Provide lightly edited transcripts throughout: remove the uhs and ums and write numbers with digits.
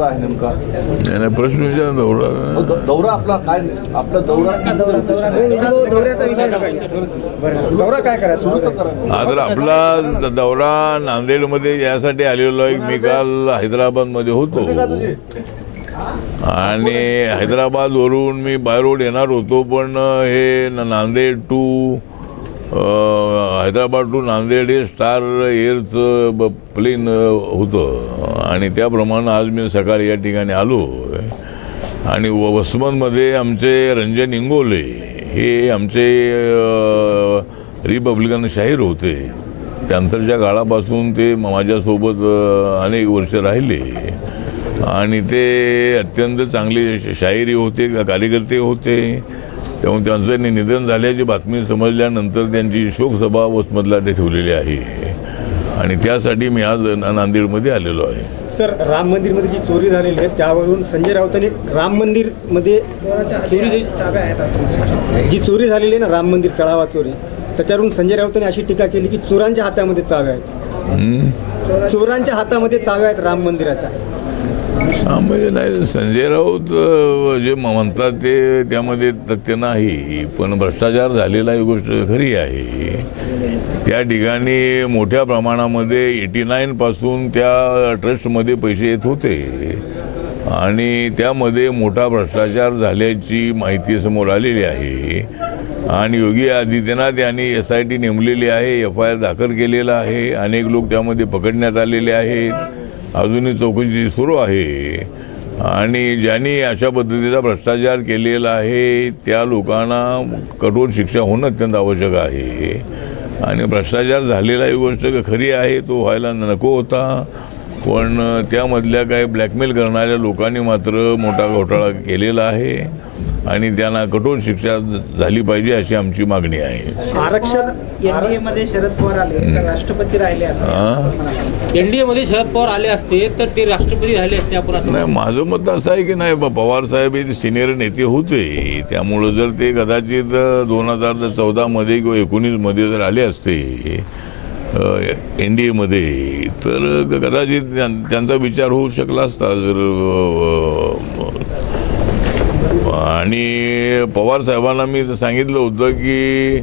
दौरा आहे नेमका? नाही प्रश्न विचार दौरा आपला काय? आपला दौरा दौऱ्याचा विषय दौरा काय करायचं सुरू तर करा. हा तर आपला दौरा नांदेडमध्ये यासाठी आलेलो आहे. मी काल हैदराबादमध्ये होतो आणि हैदराबादवरून मी बाय रोड येणार होतो, पण हे नांदेड टू हैदराबाद टू नांदेड हे स्टार एअरचं प्लेन होतं आणि त्याप्रमाणे आज मी सकाळी या ठिकाणी आलो. आणि वसमतमध्ये आमचे रंजन इंगोले हे आमचे रिपब्लिकन शाहीर होते. त्यानंतरच्या काळापासून ते माझ्यासोबत अनेक वर्ष राहिले आणि ते अत्यंत चांगले शाहिरी होते, कार्यकर्ते होते. त्यामुळे त्यांचं निधन झाल्याची बातमी समजल्यानंतर त्यांची शोकसभा वसमतला ठेवलेली आहे आणि त्यासाठी मी आज नांदेडमध्ये आलेलो आहे. सर, राम मंदिरमध्ये जी चोरी झालेली आहे त्यावरून संजय राऊतांनी राम मंदिरमध्ये जी चोरी झालेली आहे ना, राम मंदिर चढावा चोरी, त्याच्यावरून संजय राऊतांनी अशी टीका केली की चोरांच्या हातामध्ये चाव्या आहेत. चोरांच्या हातामध्ये चाव्या आहेत राम मंदिराच्या. म्हणजे नाही, संजय राऊत जे म्हणतात ते त्यामध्ये तथ्य नाही, पण भ्रष्टाचार झालेला ही गोष्ट खरी आहे. त्या ठिकाणी मोठ्या प्रमाणामध्ये 89 पासून त्या ट्रस्टमध्ये पैसे येत होते आणि त्यामध्ये मोठा भ्रष्टाचार झाल्याची माहिती समोर आलेली आहे आणि योगी आदित्यनाथ यांनी SIT नेमलेली आहे, FIR दाखल केलेला आहे. अनेक लोक त्यामध्ये पकडण्यात आलेले आहेत. अजूनही चौकशी सुरू आहे आणि ज्यांनी अशा पद्धतीचा भ्रष्टाचार केलेला आहे त्या लोकांना कठोर शिक्षा होणं अत्यंत आवश्यक आहे. आणि भ्रष्टाचार झालेला ही गोष्ट खरी आहे, तो व्हायला नको होता, पण त्यामधल्या काही ब्लॅकमेल करणाऱ्या लोकांनी मात्र मोठा घोटाळा केलेला आहे आणि त्यांना कठोर शिक्षा झाली पाहिजे अशी आमची मागणी आहे. आरक्षण एनडीएमध्ये शरद पवार आले तर राष्ट्रपती राहिले असते. एनडीएमध्ये शरद पवार आले असते तर ते राष्ट्रपती राहिले असते आपण असं नाही, माझं मत असं आहे की नाही, पवार साहेब हे सिनियर नेते होते, त्यामुळं जर ते कदाचित 2014 किंवा 19 जर आले असते NDAमध्ये तर कदाचित त्यांचा विचार होऊ शकला असता. जर आणि पवार साहेबांना मी सांगितलं होतं की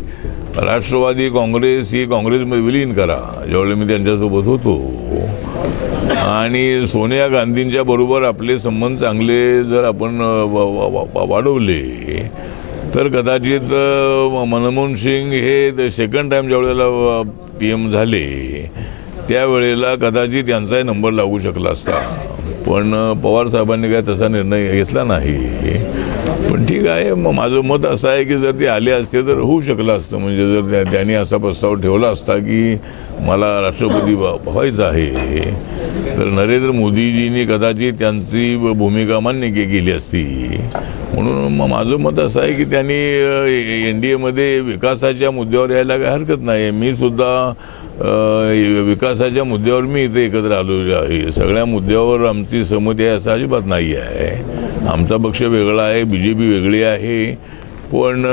राष्ट्रवादी काँग्रेस ही काँग्रेसमध्ये विलीन करा, ज्यावेळी मी त्यांच्यासोबत होतो. आणि सोनिया गांधींच्या बरोबर आपले संबंध चांगले जर आपण वाढवले तर कदाचित मनमोहन सिंग हे सेकंड टाईम ज्यावेळेला PM झाले त्यावेळेला कदाचित यांचाही नंबर लागू शकला असता, पण पवार साहेबांनी काय तसा निर्णय घेतला नाही. पण ठीक आहे, मग माझं मत असं आहे की जर ते आले असते तर होऊ शकलं असतं. म्हणजे जर त्यांनी असा प्रस्ताव ठेवला असता की मला राष्ट्रपती व्हायचं आहे तर नरेंद्र मोदीजींनी कदाचित त्यांची भूमिका मान्य केली असती. म्हणून मग माझं मत असं आहे की त्यांनी NDAमध्ये विकासाच्या मुद्द्यावर यायला काही हरकत नाही. मी सुद्धा विकासाच्या मुद्द्यावर मी इथे एकत्र आलेलो आहे. सगळ्या मुद्द्यावर आमची सहमती आहे असं अजिबात नाही आहे. आमचा पक्ष वेगळा आहे, BJP वेगळी आहे, पण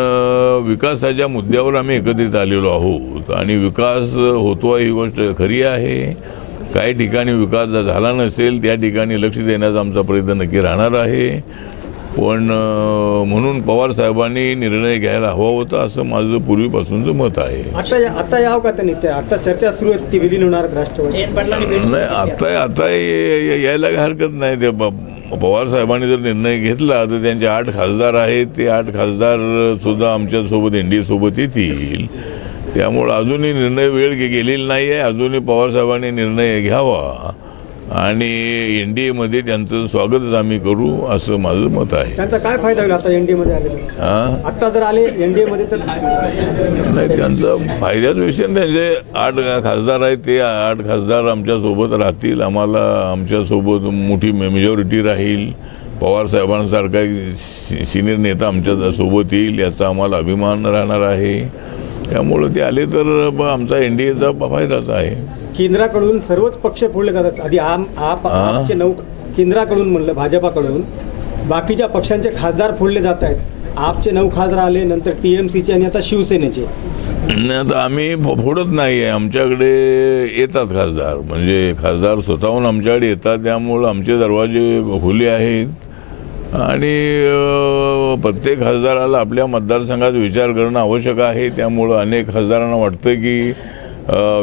विकासाच्या मुद्द्यावर आम्ही एकत्रित आलेलो आहोत आणि विकास होतो ही गोष्ट खरी आहे. काही ठिकाणी विकास झाला नसेल त्या ठिकाणी लक्ष देण्याचा आमचा प्रयत्न नक्की राहणार आहे. पण म्हणून पवार साहेबांनी निर्णय घ्यायला हवा होता असं माझं पूर्वीपासूनचं मत आहे. आता याव का त्यांनी, आता चर्चा सुरू आहे ती विलीन होणार राष्ट्रवादी. नाही, आता यायला काही हरकत नाही. ते पवार साहेबांनी जर निर्णय घेतला तर त्यांचे 8 खासदार आहेत, ते 8 खासदार सुद्धा आमच्यासोबत NDA सोबत येतील. त्यामुळं अजूनही निर्णय वेळ गेलेली नाही आहे. अजूनही पवार साहेबांनी निर्णय घ्यावा आणि NDAमध्ये त्यांचं स्वागतच आम्ही करू असं माझं मत आहे. त्यांचा काय फायदा होईल आता NDAमध्ये आले? आता जर आले NDAमध्ये तर नाही, त्यांचा फायद्याचा विषय. त्यांचे 8 खासदार आहेत, ते 8 खासदार आमच्यासोबत राहतील. आम्हाला आमच्यासोबत मोठी मेजॉरिटी राहील. पवार साहेबांसारखा सिनियर नेता आमच्या सोबत येईल याचा आम्हाला अभिमान राहणार आहे. त्यामुळं ते आले तर आमचा NDAचा फायदाच आहे. केंद्राकडून सर्वच पक्ष फोडले जातात. आधी आपचे 9 केंद्राकडून म्हणलं, भाजपाकडून बाकीच्या पक्षांचे खासदार फोडले जात आहेत. आपचे 9 खासदार आले, नंतर TMCचे आणि आता शिवसेनेचे. नाही, आता आम्ही फोडत नाही आहे. आमच्याकडे येतात खासदार, म्हणजे खासदार स्वतःहून आमच्याकडे येतात, त्यामुळं आमचे दरवाजे खुले आहेत आणि प्रत्येक खासदाराला आपल्या मतदारसंघात विचार करणं आवश्यक आहे. त्यामुळं अनेक खासदारांना वाटतं की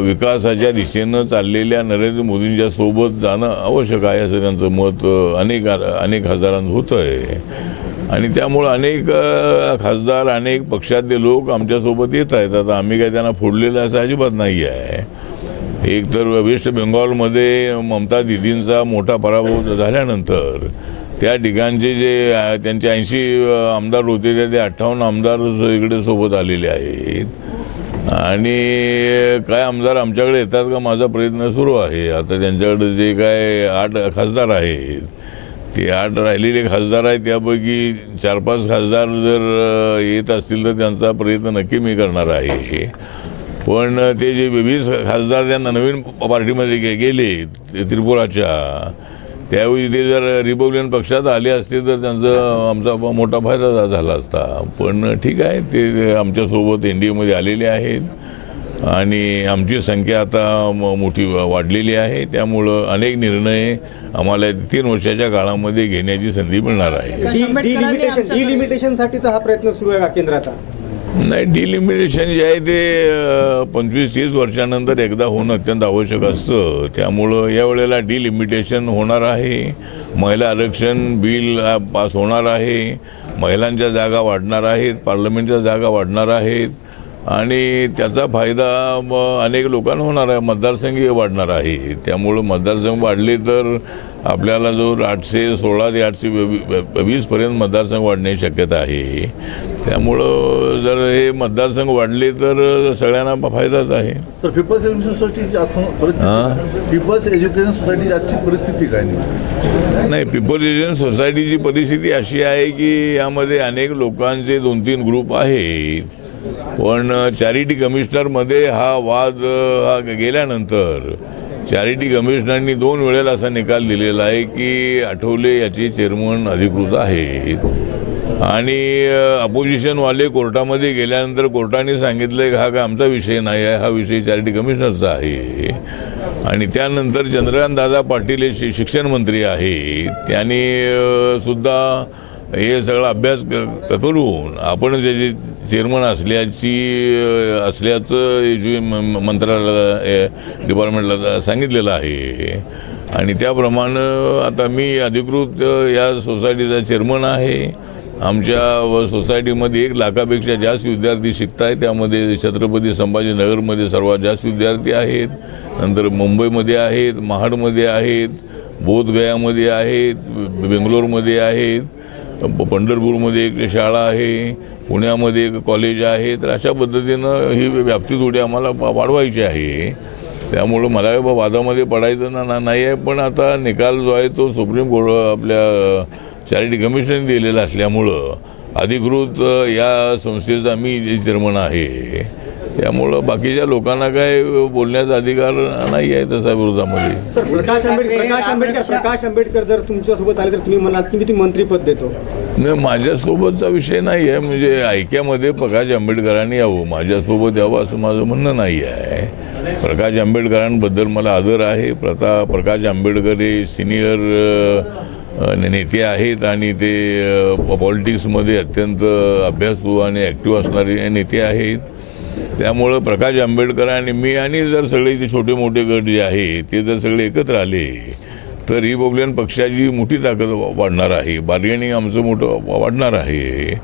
विकासाच्या दिशेनं चाललेल्या नरेंद्र मोदींच्या सोबत जाणं आवश्यक आहे, असं त्यांचं मत अनेक खासदारांचं होतं आहे आणि त्यामुळं अनेक खासदार, अनेक पक्षातले लोक आमच्यासोबत येत आहेत. आता आम्ही काय त्यांना फोडलेलं असं अजिबात नाही आहे. एक तर वेस्ट बेंगॉलमध्ये ममता दिदींचा मोठा पराभव झाल्यानंतर त्या ठिकाणचे जे त्यांचे 80 आमदार होते ते 58 आमदार इकडे सोबत आलेले आहेत आणि काय आमदार आमच्याकडे येतात का, माझा प्रयत्न सुरू आहे. आता त्यांच्याकडे जे काय 8 खासदार आहेत, ते 8 राहिलेले खासदार आहेत, त्यापैकी 4-5 खासदार जर येत असतील तर त्यांचा प्रयत्न नक्की मी करणार आहे. पण ते जे 20 खासदार त्यांना नवीन पार्टीमध्ये गेले त्रिपुराच्या, त्यावेळी ते जर रिपब्लिकन पक्षात आले असते तर त्यांचा आमचा मोठा फायदा झाला असता. पण ठीक आहे, ते आमच्यासोबत NDAमध्ये आलेले आहेत आणि आमची संख्या आता मोठी वाढलेली आहे. त्यामुळं अनेक निर्णय आम्हाला 3 वर्षाच्या काळामध्ये घेण्याची संधी मिळणार आहे. डिलिमिटेशनसाठीचा हा प्रयत्न सुरू आहे का केंद्राचा? नाही, डिलिमिटेशन जे आहे ते 25-30 वर्षानंतर एकदा होणं अत्यंत आवश्यक असतं. त्यामुळं यावेळेला डिलिमिटेशन होणार आहे. महिला आरक्षण बिल पास होणार आहे. महिलांच्या जागा वाढणार आहेत, पार्लमेंटच्या जागा वाढणार आहेत आणि त्याचा फायदा अनेक लोकांना होणार आहे. मतदारसंघही वाढणार आहे. त्यामुळं मतदारसंघ वाढले तर आपल्याला जो 816 ते 820 पर्यंत मतदारसंघ वाढण्याची शक्यता आहे. त्यामुळं जर हे मतदारसंघ वाढले तर सगळ्यांना फायदाच आहे. सर, पीपल्स एज्युकेशन सोसायटीची परिस्थिती, पीपल्स एज्युकेशन सोसायटीची आजची परिस्थिती काय नाही, पीपल्स एज्युकेशन सोसायटीची परिस्थिती अशी आहे की यामध्ये अनेक लोकांचे 2-3 ग्रुप आहेत. पण चॅरिटी कमिशनरमध्ये हा वाद गेल्यानंतर चॅरिटी कमिशनरनी 2 वेळेला असा निकाल दिलेला आहे की आठवले याचे चेअरमन अधिकृत आहेत आणि अपोजिशनवाले कोर्टामध्ये गेल्यानंतर कोर्टाने सांगितलं की हा काय आमचा विषय नाही आहे, हा विषय चॅरिटी कमिशनरचा आहे. आणि त्यानंतर चंद्रकांत दादा पाटील हे शिक्षण मंत्री आहेत, त्यांनी सुद्धा हे सगळा अभ्यास करून आपण त्याचे चेअरमन असल्याचं मंत्रालयाला डिपार्टमेंटला सांगितलेलं आहे आणि त्याप्रमाणे आता मी अधिकृत या सोसायटीचा चेअरमन आहे. आमच्या सोसायटीमध्ये 1 लाखापेक्षा जास्त विद्यार्थी शिकत आहेत. त्यामध्ये छत्रपती संभाजीनगरमध्ये सर्वात जास्त विद्यार्थी आहेत, नंतर मुंबईमध्ये आहेत, महाडमध्ये आहेत, बोधगयामध्ये आहेत, बेंगलोरमध्ये आहेत, पंढरपूरमध्ये एक शाळा आहे, पुण्यामध्ये एक कॉलेज आहे. तर अशा पद्धतीनं ही व्याप्ती थोडी आम्हाला वाढवायची आहे. त्यामुळं मला वादामध्ये पडायचं नाही आहे. पण आता निकाल जो आहे तो सुप्रीम कोर्ट आपल्या चॅरिटी कमिशनने दिलेला असल्यामुळं अधिकृत या संस्थेचा मी चेअरमन आहे. त्यामुळं बाकीच्या लोकांना काय बोलण्याचा अधिकार नाही आहे तसा विरोधामध्ये. प्रकाश आंबेडकर जर तुमच्यासोबत आले तर तुम्ही म्हणाल की मी ती मंत्रीपद देतो? नाही, माझ्यासोबतचा विषय नाही आहे. म्हणजे ऐक्यामध्ये प्रकाश आंबेडकरांनी यावं, माझ्यासोबत यावं असं माझं म्हणणं नाही आहे. प्रकाश आंबेडकरांबद्दल मला आदर आहे. प्रकाश आंबेडकर हे सिनियर नेते आहेत आणि ते पॉलिटिक्समध्ये अत्यंत अभ्यासू आणि ॲक्टिव्ह असणारे नेते आहेत. त्यामुळं प्रकाश आंबेडकर आणि मी आणि जर सगळे जे छोटे मोठे गट जे आहेत ते जर सगळे एकत्र आले तर रिपब्लिकन पक्षाची मोठी ताकद वाढणार आहे. बार्गेनिंग आमचं मोठं वाढणार आहे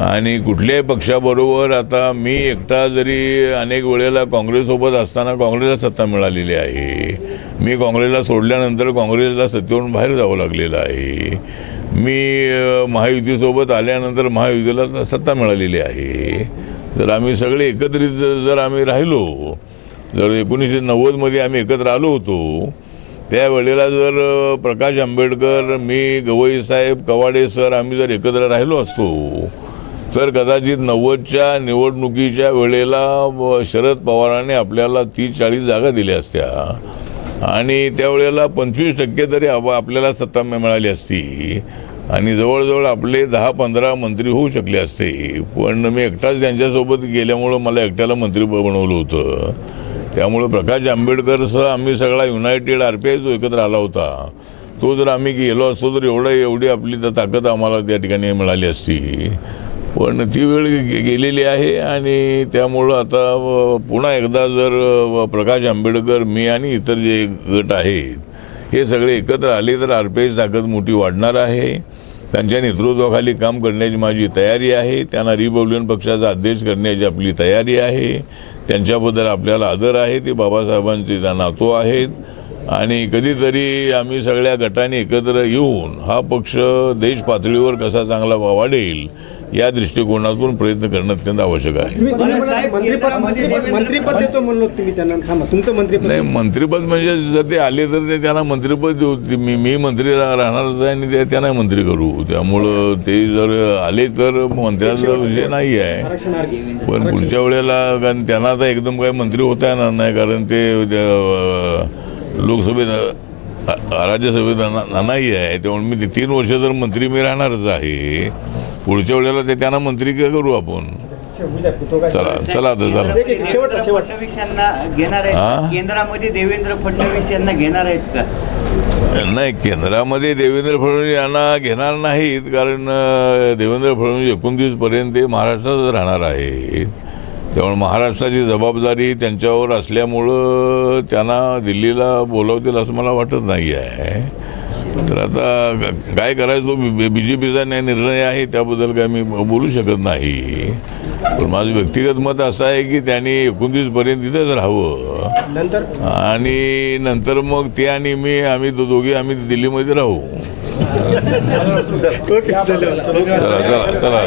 आणि कुठल्याही पक्षाबरोबर आता मी एकटा जरी अनेक वेळेला काँग्रेससोबत असताना काँग्रेसला सत्ता मिळालेली आहे. मी काँग्रेसला सोडल्यानंतर काँग्रेसला सत्तेवरून बाहेर जावं लागलेलं आहे. मी महायुतीसोबत आल्यानंतर महायुतीला सत्ता मिळालेली आहे. जर आम्ही सगळे एकत्रित जर आम्ही राहिलो, जर 1990मध्ये आम्ही एकत्र आलो होतो, त्यावेळेला जर प्रकाश आंबेडकर, मी, गवई साहेब, कवाडे सर आम्ही जर एकत्र राहिलो असतो तर कदाचित 90च्या निवडणुकीच्या वेळेला शरद पवारांनी आपल्याला 30-40 जागा दिल्या असत्या आणि त्यावेळेला 25% तरी आपल्याला सत्ता मिळाली असती आणि जवळजवळ आपले 10-15 मंत्री होऊ शकले असते, पण मी एकटाच त्यांच्यासोबत गेल्यामुळं मला एकट्याला मंत्री बनवलं होतं. त्यामुळं प्रकाश आंबेडकरसह आम्ही सगळा युनायटेड RPI जो एकत्र आला होता, तो जर आम्ही गेलो असतो तर एवढी आपली ताकद आम्हाला त्या ठिकाणी मिळाली असती. पण ती वेळ गेलेली आहे आणि त्यामुळं आता पुन्हा एकदा जर प्रकाश आंबेडकर, मी आणि इतर जे गट आहेत हे सगळे एकत्र आले तर RPIची ताकद मोठी वाढणार आहे. त्यांच्या नेतृत्वाखाली काम करण्याची माझी तयारी आहे. त्यांना रिपब्लिकन पक्षाचा अध्यक्ष करण्याची आपली तयारी आहे. त्यांच्याबद्दल आपल्याला आदर आहे. ते बाबासाहेबांचे नातू आहेत आणि कधीतरी आम्ही सगळ्या गटाने एकत्र येऊन हा पक्ष देश पातळीवर कसा चांगला वाढेल या दृष्टिकोनातून प्रयत्न करणं अत्यंत आवश्यक आहे. मंत्रिपद देतो म्हणलो तुम्ही त्यांना, थांबा तुमचं मंत्रिपद नाही, मंत्रिपद म्हणजे जर ते आले तर ते त्यांना मंत्रिपद देऊ. मी मंत्री राहणारच आहे आणि ते त्यांना मंत्री करू. त्यामुळं ते जर आले तर मंत्र्यांचा विषय नाही आहे. पण पुढच्या वेळेला कारण त्यांना आता एकदम काही मंत्री होता येणार नाही, कारण ते लोकसभेत राज्यसभेत नाही आहे. त्यामुळे मी 3 वर्ष जर मंत्री मी राहणारच आहे. पुढच्या वेळेला ते त्यांना मंत्री करू आपण. चला आता चला. फडणवीस यांना घेणार आहेत केंद्रामध्ये, देवेंद्र फडणवीस यांना घेणार आहेत का? नाही, केंद्रामध्ये देवेंद्र फडणवीस यांना घेणार नाहीत, कारण देवेंद्र फडणवीस 29 पर्यंत ते महाराष्ट्रातच राहणार आहेत. त्यामुळे महाराष्ट्राची जबाबदारी त्यांच्यावर असल्यामुळं त्यांना दिल्लीला बोलावतील असं मला वाटत नाही आहे. तर आता काय करायचं तो BJPचा निर्णय आहे, त्याबद्दल काय मी बोलू शकत नाही. पण माझं व्यक्तिगत मत असं आहे की त्यांनी 29 पर्यंत तिथेच राहावं आणि नंतर मग ते आणि मी आम्ही दिल्लीमध्ये राहू. चला चला चला.